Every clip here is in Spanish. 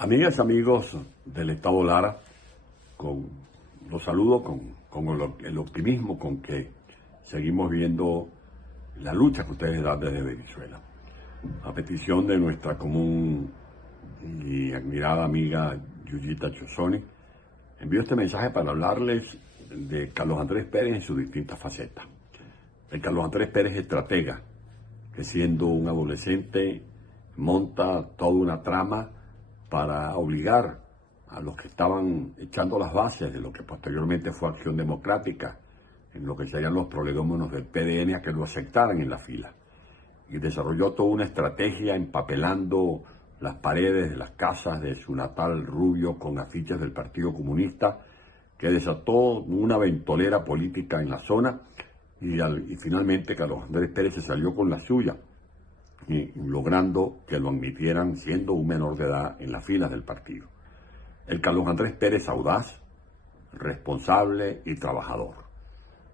Amigas, amigos del Estado Lara, los saludo con el optimismo con que seguimos viendo la lucha que ustedes dan desde Venezuela. A petición de nuestra común y admirada amiga Yuyita Chozoni, envío este mensaje para hablarles de Carlos Andrés Pérez en sus distintas facetas. El Carlos Andrés Pérez estratega, que siendo un adolescente monta toda una trama para obligar a los que estaban echando las bases de lo que posteriormente fue Acción Democrática, en lo que serían los prolegómenos del PDN, a que lo aceptaran en la fila. Y desarrolló toda una estrategia empapelando las paredes de las casas de su natal Rubio con afiches del Partido Comunista, que desató una ventolera política en la zona y finalmente Carlos Andrés Pérez se salió con la suya, y logrando que lo admitieran siendo un menor de edad en las filas del partido. El Carlos Andrés Pérez audaz, responsable y trabajador.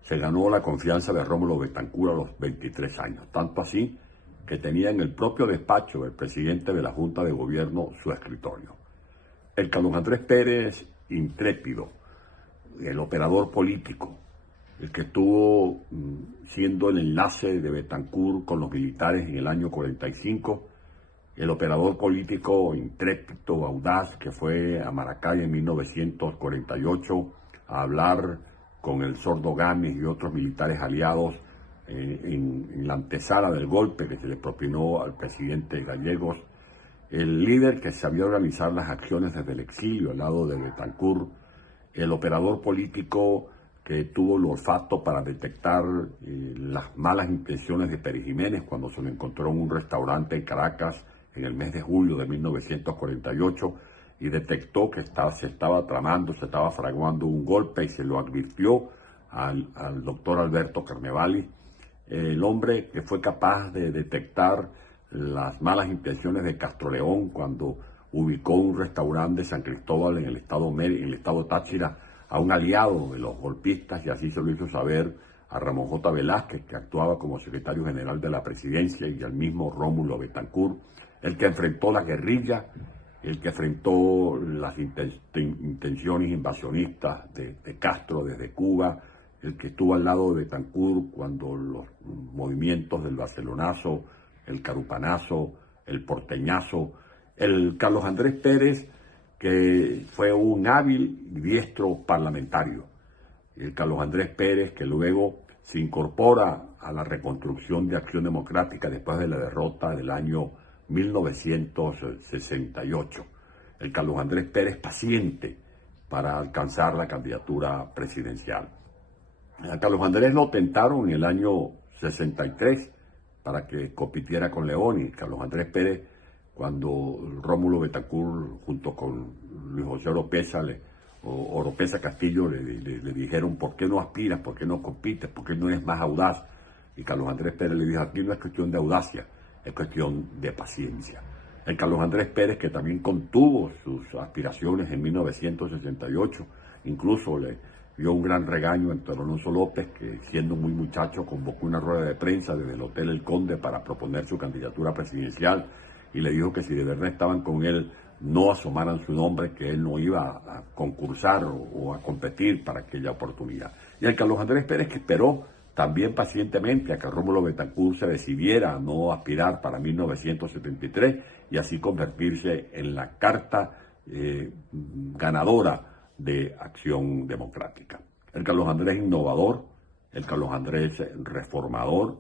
Se ganó la confianza de Rómulo Betancourt a los 23 años, tanto así que tenía en el propio despacho del presidente de la Junta de Gobierno su escritorio. El Carlos Andrés Pérez intrépido, el operador político, el que estuvo siendo el enlace de Betancourt con los militares en el año 45, el operador político intrépido, audaz, que fue a Maracay en 1948 a hablar con el sordo Gámez y otros militares aliados en la antesala del golpe que se le propinó al presidente Gallegos, el líder que sabía organizar las acciones desde el exilio al lado de Betancourt, el operador político que tuvo el olfato para detectar las malas intenciones de Pérez Jiménez cuando se lo encontró en un restaurante en Caracas en el mes de julio de 1948 y detectó que se estaba tramando, se estaba fraguando un golpe y se lo advirtió al doctor Alberto Carnevali, el hombre que fue capaz de detectar las malas intenciones de Castro León cuando ubicó un restaurante de San Cristóbal en el estado Táchira a un aliado de los golpistas, y así se lo hizo saber a Ramón J. Velázquez, que actuaba como secretario general de la presidencia, y al mismo Rómulo Betancourt, el que enfrentó la guerrilla, el que enfrentó las intenciones invasionistas de Castro desde Cuba, el que estuvo al lado de Betancourt cuando los movimientos del Barcelonazo, el Carupanazo, el Porteñazo, el Carlos Andrés Pérez, que fue un hábil y diestro parlamentario. El Carlos Andrés Pérez, que luego se incorpora a la reconstrucción de Acción Democrática después de la derrota del año 1968. El Carlos Andrés Pérez paciente para alcanzar la candidatura presidencial. A Carlos Andrés lo tentaron en el año 63 para que compitiera con León, y Carlos Andrés Pérez, cuando Rómulo Betancourt junto con Luis José Oropeza Castillo le dijeron: ¿por qué no aspiras? ¿Por qué no compites? ¿Por qué no eres más audaz? Y Carlos Andrés Pérez le dijo: aquí no es cuestión de audacia, es cuestión de paciencia. El Carlos Andrés Pérez, que también contuvo sus aspiraciones en 1968, incluso le dio un gran regaño a Héctor Alonso López, que siendo muy muchacho convocó una rueda de prensa desde el Hotel El Conde para proponer su candidatura presidencial, y le dijo que si de verdad estaban con él, no asomaran su nombre, que él no iba a concursar o a competir para aquella oportunidad. Y el Carlos Andrés Pérez, que esperó también pacientemente a que Rómulo Betancourt se decidiera a no aspirar para 1973 y así convertirse en la carta ganadora de Acción Democrática. El Carlos Andrés innovador, el Carlos Andrés reformador,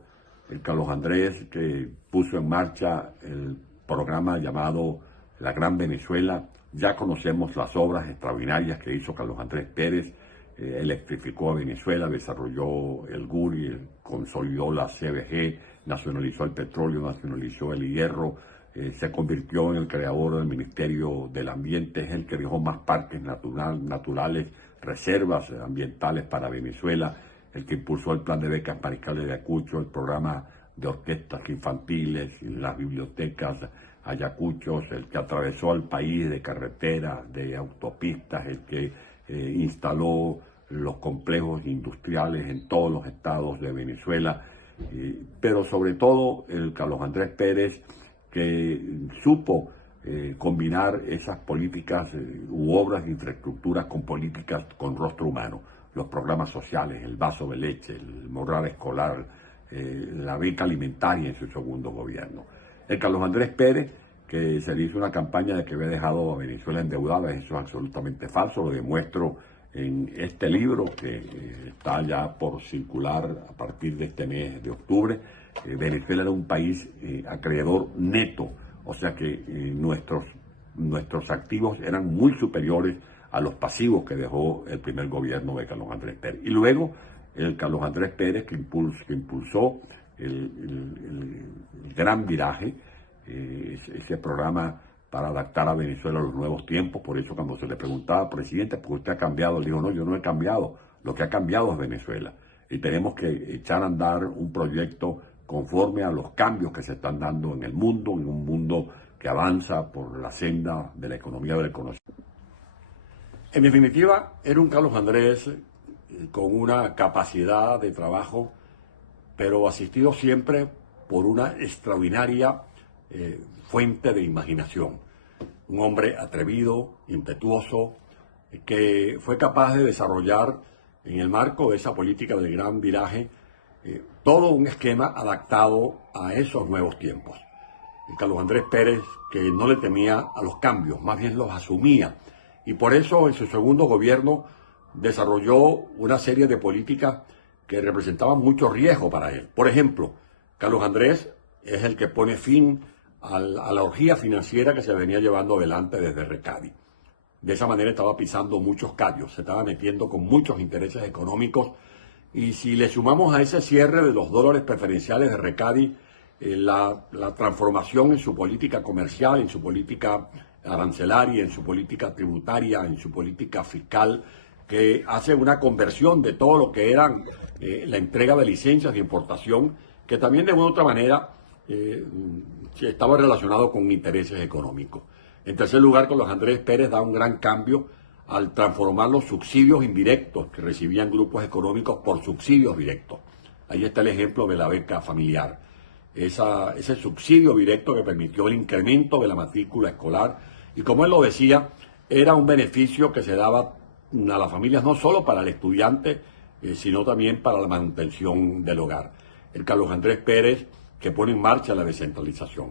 el Carlos Andrés que puso en marcha el programa llamado La Gran Venezuela. Ya conocemos las obras extraordinarias que hizo Carlos Andrés Pérez. Electrificó a Venezuela, desarrolló el GURI, consolidó la CBG, nacionalizó el petróleo, nacionalizó el hierro, se convirtió en el creador del Ministerio del Ambiente, es el que dejó más parques naturales, reservas ambientales para Venezuela, el que impulsó el plan de becas Mariscal de Ayacucho, el programa de orquestas infantiles, las bibliotecas ayacuchos, el que atravesó al país de carreteras, de autopistas, el que instaló los complejos industriales en todos los estados de Venezuela, pero sobre todo el Carlos Andrés Pérez, que supo combinar esas políticas u obras de infraestructura con políticas con rostro humano, los programas sociales, el vaso de leche, el morral escolar, la beca alimentaria en su segundo gobierno. El Carlos Andrés Pérez, que se le hizo una campaña de que había dejado a Venezuela endeudada, eso es absolutamente falso, lo demuestro en este libro que está ya por circular a partir de este mes de octubre. Venezuela era un país acreedor neto, o sea que nuestros activos eran muy superiores a los pasivos que dejó el primer gobierno de Carlos Andrés Pérez. Y luego el Carlos Andrés Pérez que impulsó el gran viraje, ese programa para adaptar a Venezuela a los nuevos tiempos. Por eso cuando se le preguntaba, presidente, ¿por qué usted ha cambiado? Él dijo, no, yo no he cambiado, lo que ha cambiado es Venezuela. Y tenemos que echar a andar un proyecto conforme a los cambios que se están dando en el mundo, en un mundo que avanza por la senda de la economía del conocimiento. En definitiva, era un Carlos Andrés con una capacidad de trabajo, pero asistido siempre por una extraordinaria fuente de imaginación. Un hombre atrevido, impetuoso, que fue capaz de desarrollar en el marco de esa política del gran viraje todo un esquema adaptado a esos nuevos tiempos. Y Carlos Andrés Pérez, que no le temía a los cambios, más bien los asumía. Y por eso en su segundo gobierno desarrolló una serie de políticas que representaban mucho riesgo para él. Por ejemplo, Carlos Andrés es el que pone fin a la orgía financiera que se venía llevando adelante desde Recadi. De esa manera estaba pisando muchos callos, se estaba metiendo con muchos intereses económicos. Y si le sumamos a ese cierre de los dólares preferenciales de Recadi, la transformación en su política comercial, en su política arancelaria, en su política tributaria, en su política fiscal, que hace una conversión de todo lo que eran la entrega de licencias de importación, que también de una u otra manera estaba relacionado con intereses económicos. En tercer lugar, Carlos Andrés Pérez da un gran cambio al transformar los subsidios indirectos que recibían grupos económicos por subsidios directos. Ahí está el ejemplo de la beca familiar. Ese subsidio directo que permitió el incremento de la matrícula escolar y, como él lo decía, era un beneficio que se daba a las familias no solo para el estudiante, sino también para la manutención del hogar. El Carlos Andrés Pérez que pone en marcha la descentralización.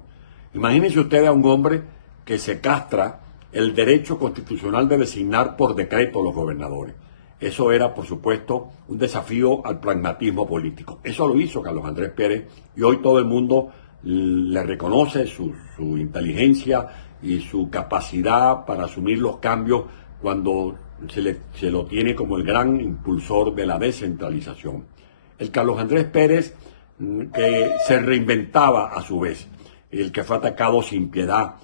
Imagínense ustedes a un hombre que se castra el derecho constitucional de designar por decreto los gobernadores. Eso era, por supuesto, un desafío al pragmatismo político. Eso lo hizo Carlos Andrés Pérez y hoy todo el mundo le reconoce su inteligencia y su capacidad para asumir los cambios cuando se lo tiene como el gran impulsor de la descentralización. El Carlos Andrés Pérez que se reinventaba a su vez, el que fue atacado sin piedad,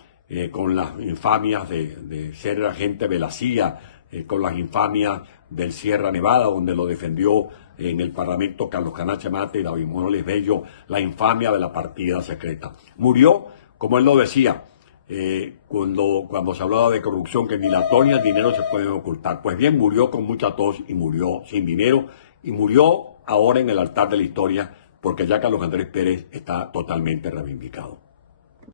con las infamias de ser agente de la CIA, con las infamias del Sierra Nevada, donde lo defendió en el Parlamento Carlos Canache Mate y David Morales Bello, la infamia de la partida secreta. Murió, como él lo decía, cuando se hablaba de corrupción, que ni la tos ni el dinero se pueden ocultar. Pues bien, murió con mucha tos y murió sin dinero y murió ahora en el altar de la historia, porque ya Carlos Andrés Pérez está totalmente reivindicado.